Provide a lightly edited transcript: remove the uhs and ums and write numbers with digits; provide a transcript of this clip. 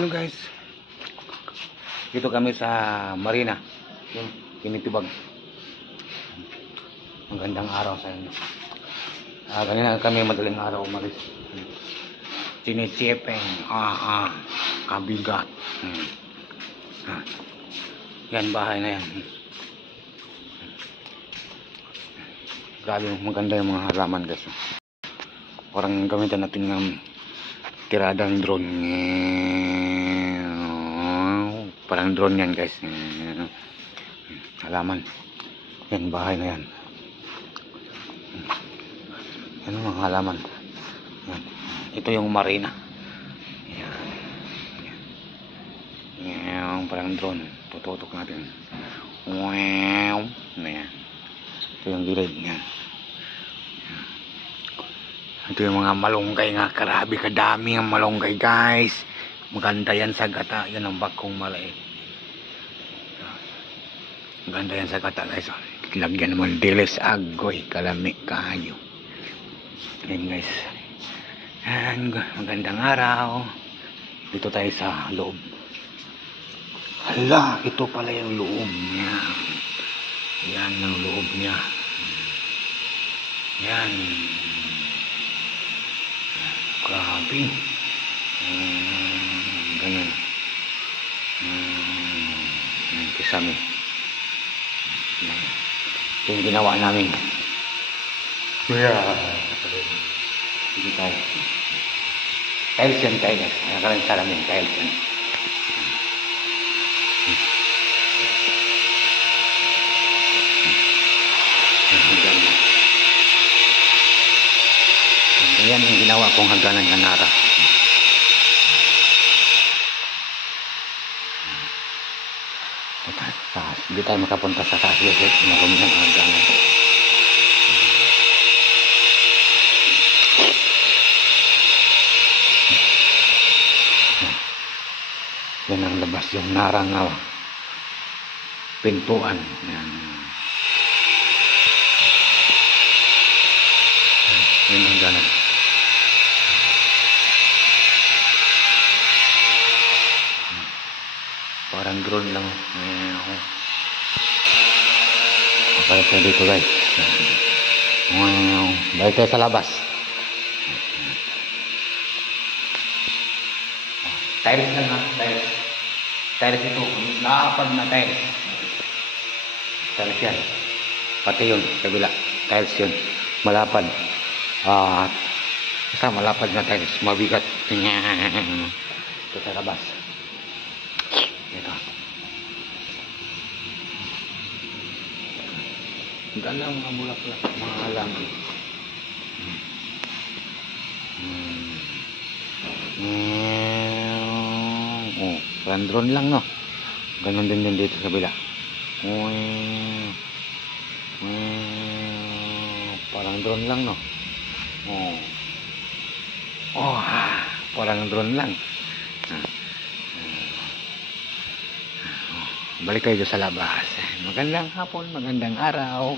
So guys, dito kami sa Marina, yung Tinitubag. Magandang araw sa inyo. Ganyan kami madaling araw umalis. Sinitsipeng, kabigat. Yan, bahay na yan. Grabe, maganda yung mga halaman guys. Parang gamitan natin ng tiradang drone. Parang drone yan guys. Halaman. Yan, bahay na yan. Yan ang mga halaman. Yan. Ito yung Marina. Yan. Yan. Parang drone. Tututok natin. Wow. Yan. Ito yung gilid niya. Ito yung mga malunggay nga. Grabe kadami ang malunggay guys. Maganda yan sa gata. Yan ang bakong maliit. Maganda yan sa gata guys. Lagyan naman dilis agoy. Kalami kayo. Yan guys. Yan. Magandang araw. Dito tayo sa loob. Hala. Ito pala yung loob niya. Yan ang loob niya. Yan. Grabe. Ganun. Kisame. Ito yung ginawa namin. Sige tayo. Tiles yan tayo guys. Nakalang salamin. Tiles yan. Yan yung ginawa kong hagdanan ng Nara. Hindi tayo makapunta sa taas kasi marami ng hagdanan. Yan ang labas yung Nara nga pintuan. Yan. Yan ang hagdanan. Parang drone lang. Balik tayo dito guys. Balik tayo sa labas. Tiles lang ha. Tiles. Tiles ito. Lapad na tiles. Tiles yan. Pati yun. Kabila. Tiles yun. Malapad. Basta malapad na tiles. Mabigat. Ito sa labas. Ito. Ganda ang mga bulak-bulak. Mga halaman. Parang drone lang no. Ganon din din dito sa bila. Parang drone lang no. Parang drone lang. Balik tayo sa labas. Magandang hapon, magandang araw.